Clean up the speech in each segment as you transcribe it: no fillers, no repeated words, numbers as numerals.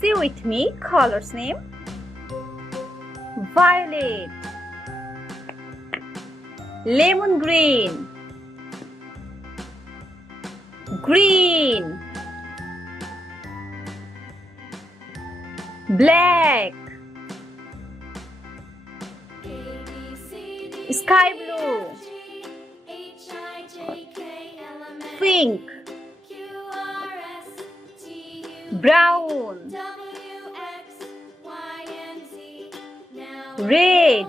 Say with me colors name. Violet, lemon green, green, black, sky blue, pink, brown, red,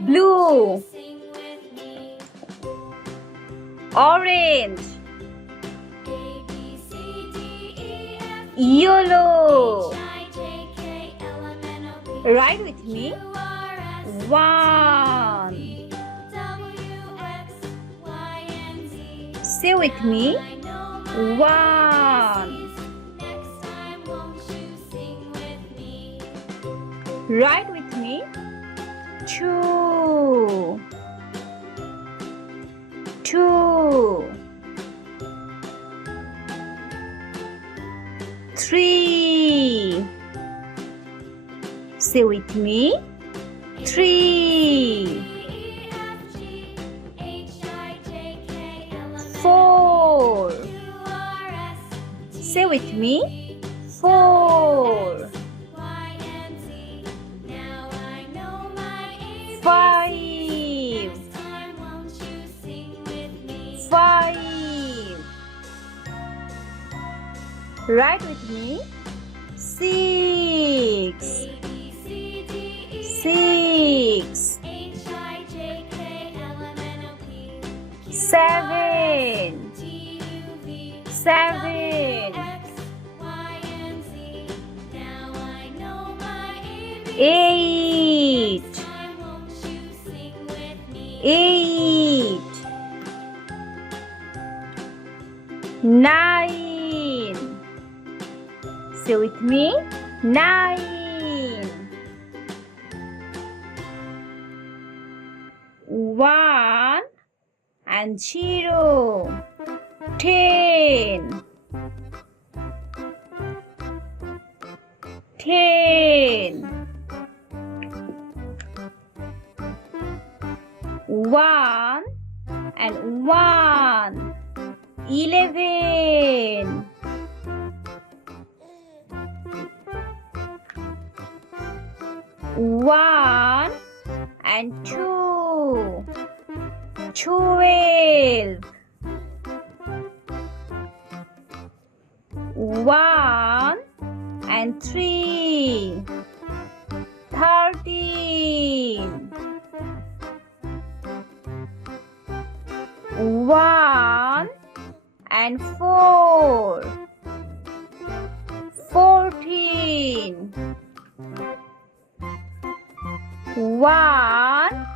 blue, orange, yellow. Write with me. 1. Say with me. 1. Write with me. 2. 2. 3. Say with me. 3. 4. Say with me. 4. 5. 5. Write with me. 6. 6. 7. 7. 8. 8. 9. Say with me. 9. 1 and 0. 10. 10. 1 and 1. 11. 1 and 2. 12. 1 and 3. 13. 1 and 4. 14. 1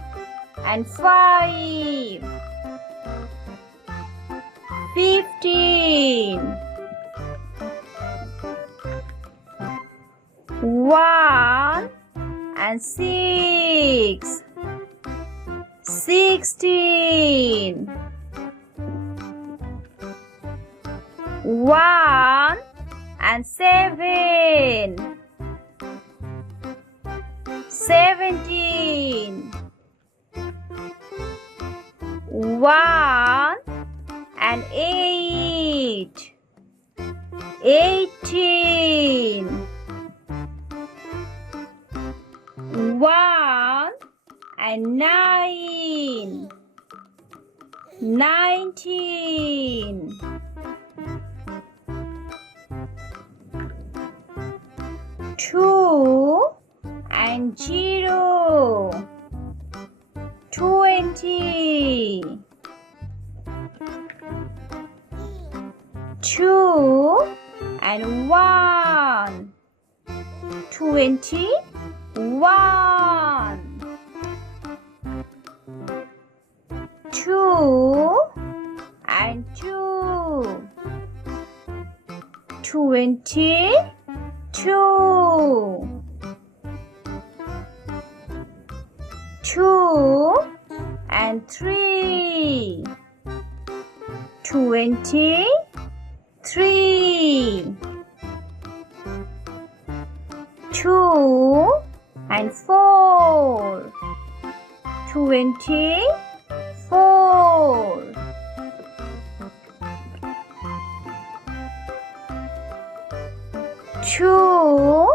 and 5. 15. 1 and 6. 16. 1 and 7. 17. 1 and 8. 18. 1 and 9. 19. 2 and 0. 20. 2 and 1. 21. 2 and 2. 22. 2 and 3. 23. 3 2 and 4 24 2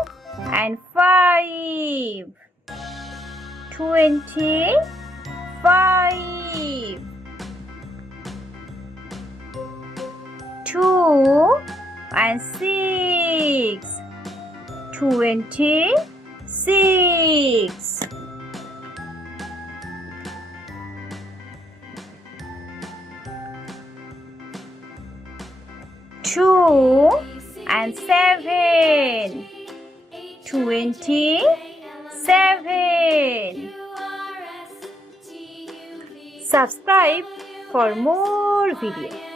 and 5 25 2 and 6 26 2 and 7 27 Subscribe for more videos.